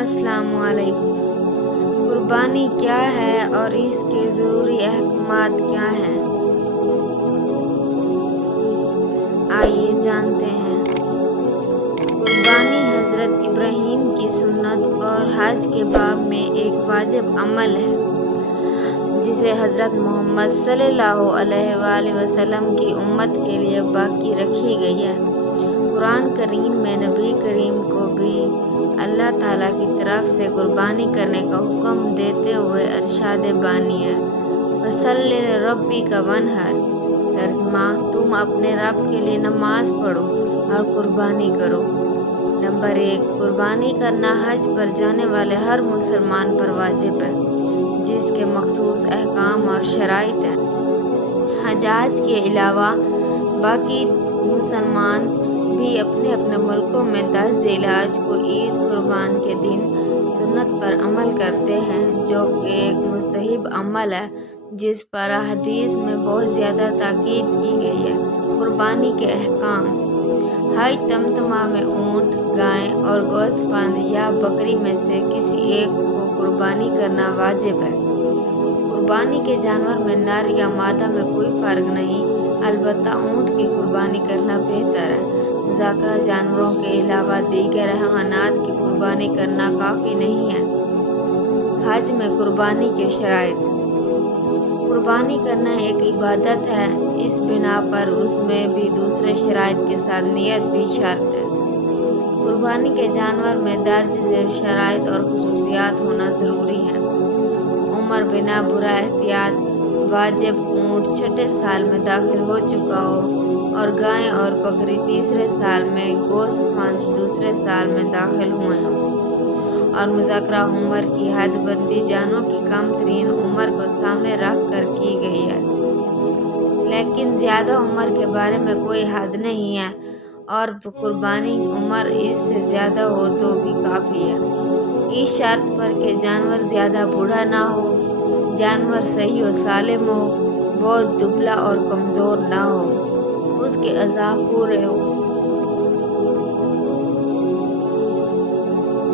अस्सलाम वालेकुम। कुर्बानी क्या है और इसके ज़रूरी अहकामात क्या हैं? आइए जानते हैं। कुर्बानी हज़रत इब्राहीम की सुन्नत और हज के बाब में एक वाजिब अमल है जिसे हज़रत मोहम्मद सल्लल्लाहु अलैहि वसल्लम की उम्मत के लिए बाकी रखी गई है। कुरान करीम में नबी करीम को भी अल्लाह ताला की तरफ से कुर्बानी करने का हुक्म देते हुए इरशाद बानी है, फसल्लि लिरब्बिका वन्हर। तर्जमा, तुम अपने रब के लिए नमाज पढ़ो और कुर्बानी करो। नंबर 1, कुर्बानी करना हज पर जाने वाले हर मुसलमान पर वाजिब है, जिसके मखसूस अहकाम और शराइत हैं। हजाज के अलावा बाकी मुसलमान भी अपने अपने मुल्कों में 10 ज़िलहज को ईद कुर्बान के दिन सुन्नत पर अमल करते हैं, जो कि एक मुस्तहब अमल है जिस पर हदीस में बहुत ज़्यादा ताकीद की गई है। कुर्बानी के अहकाम। हज तमतमा में ऊँट, गाय और गोश्तबंद या बकरी में से किसी एक को कुर्बानी करना वाजिब है। कुर्बानी के जानवर में नर या मादा में कोई फ़र्क नहीं, अलबत्ता ऊँट की कुर्बानी करना बेहतर है। मुज़ाकरा जानवरों के अलावा दीगर हैवानात की कुर्बानी करना काफ़ी नहीं है। हज में कुर्बानी के शराइत। कुर्बानी करना एक इबादत है, इस बिना पर उसमें भी दूसरे शराइत के साथ नियत भी शर्त है। कुर्बानी के जानवर में दर्ज झेल शराइत और खुसूसियात होना ज़रूरी है। उम्र बिना बुरा एहतियात, वाजिब ऊँट छठे साल में दाखिल हो चुका हो और गाय और बकरी तीसरे साल में, गोश्तबंद दूसरे साल में दाखिल हुए हों और मुज़ाकरा उम्र की हद बंदी जानों की कम तरीन उम्र को सामने रख कर की गई है, लेकिन ज़्यादा उम्र के बारे में कोई हद नहीं है और कुर्बानी उम्र इससे ज़्यादा हो तो भी काफ़ी है, इस शर्त पर कि जानवर ज़्यादा बूढ़ा ना हो, जानवर सही और सालिम हो, बहुत दुबला और कमज़ोर ना हो, उसके अज़ा पूरे हो।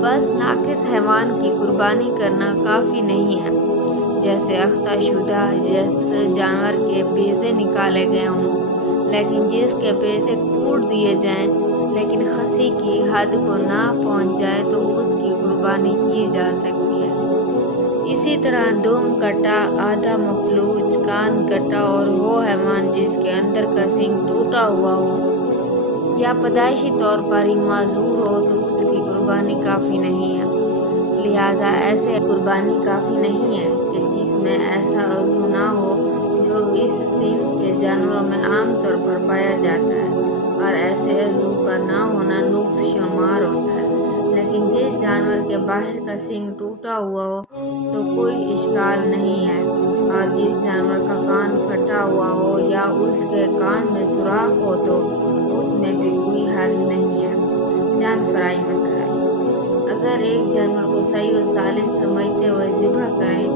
बस नाकिस हैवान की कुर्बानी करना काफ़ी नहीं है, जैसे अख्ताशुदा, जैसे जानवर के बेज़े निकाले गए हों लेकिन जिसके बेज़े कूट दिए जाएं लेकिन खसी की हद को ना पहुंच जाए तो उसकी कुर्बानी की जा सकती है। इसी तरह दुम कटा, आधा मफलूज, कान कटा और वो हैवान जिसके अंदर का सींग टूटा हुआ हो या पैदाइशी तौर पर ही माजूर हो तो उसकी कुर्बानी काफ़ी नहीं है। लिहाजा ऐसे कुर्बानी काफ़ी नहीं है कि जिसमें ऐसा अज़ू ना हो जो इस सिंफ के जानवरों में आम तौर पर पाया जाता है, और ऐसे अज़ू का ना होना नुक्स शुमार होता है। लेकिन जिस जानवर के बाहर का सींग टूटा हुआ हो तो कोई इश्काल नहीं है, और जिस जानवर का कान फटा हुआ हो या उसके कान में सुराख हो तो उसमें भी कोई हर्ज नहीं है। चंद फराई मसाइल। अगर एक जानवर को सही और सालिम समझते हुए ज़िबह करें,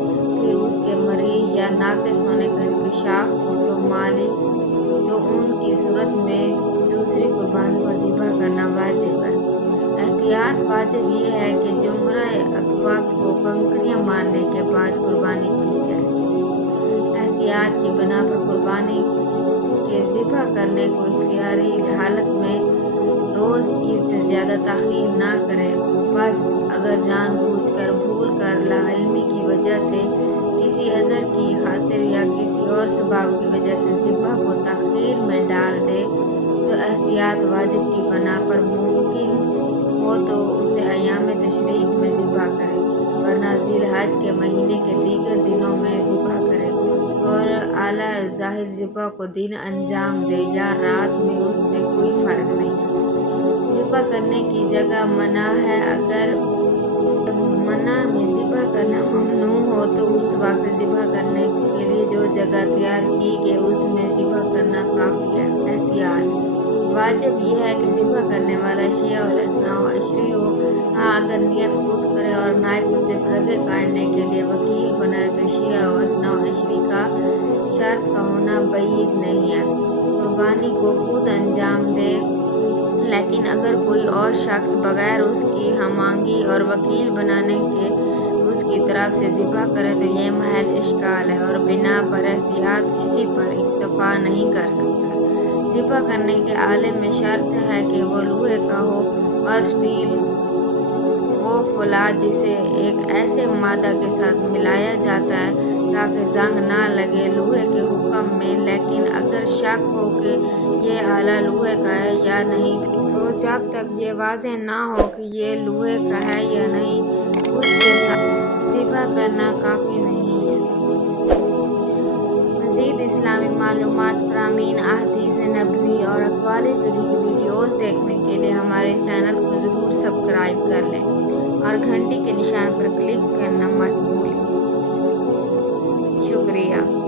फिर उसके मरीज या नाकिस होने का इंकशाफ हो तो उनकी सूरत में दूसरी कुर्बानी को ज़िबह करना वाजिब है। एहतियात वाजिब यह है कि जुमरा अक़बा को कंकरियाँ मारने के बाद कुर्बानी की जाए। एहतियात की बिना पर कुर्बानी के ज़िबह करने को इख्तियारी हालत में रोज़ ईद से ज़्यादा ताख़ीर ना करें। बस अगर जानबूझकर भूल कर लाइल्मी की वजह से किसी अज़र की खातिर या किसी और सबब की वजह से ज़िबह को ताख़ीर में डाल दे तो एहतियात वाजिब की बना पर मुमकिन हो तो उसे अयाम तशरीक में ज़िबह करे, वरना ज़िलहज के महीने के दीगर दिनों में ज़िबह करे और आला ज़ाहिर ज़िबह को दिन अंजाम दे या रात में, उसमें कोई फ़र्क नहीं है। ज़िबह करने की जगह मना है, अगर मना में ज़िबह करना ममनू हो तो उस वक्त ज़िबह करने के लिए जो जगह तैयार की गई उसमें ज़िबह करना काफ़ी है। एहतियात वाजिब यह है कि ज़िबह करने वाला शिया और असना व अशरी हो। हाँ, अगर नियत खुद करे और नायब को सिर्फ रगे काटने के लिए वकील बनाए तो शिया व असना व अशरी का शर्त का होना बईद नहीं है। कुर्बानी को खुद अंजाम दे لیکن اگر کوئی اور شخص بغیر اس کی ہمانگی اور وکیل بنانے کے اس کی طرف سے ذبح کرے تو یہ محل اشکال ہے اور بنا پر احتیاط اسی پر اکتفا نہیں کر سکتا۔ ذبح کرنے کے آلے میں شرط ہے کہ وہ لوہے کا ہو اور سٹیل وہ فولاد جسے ایک ایسے مادہ کے ساتھ ملایا جاتا ہے تاکہ زنگ نہ لگے لوہے کے حکم میں، لیکن اگر شک ہو کہ یہ آلہ لوہے کا ہے یا نہیں تو جب تک یہ واضح نہ ہو کہ یہ لوہے کا ہے یا نہیں اس کے ساتھ ذبح کرنا کافی نہیں ہے۔ مزید اسلامی معلومات، فرامین، احادیث نبوی اور اقوال ذری کی ویڈیوز دیکھنے کے لیے ہمارے چینل کو ضرور سبسکرائب کر لیں اور گھنٹی کے نشان پر کلک کرنا مت بھولیں۔ شکریہ۔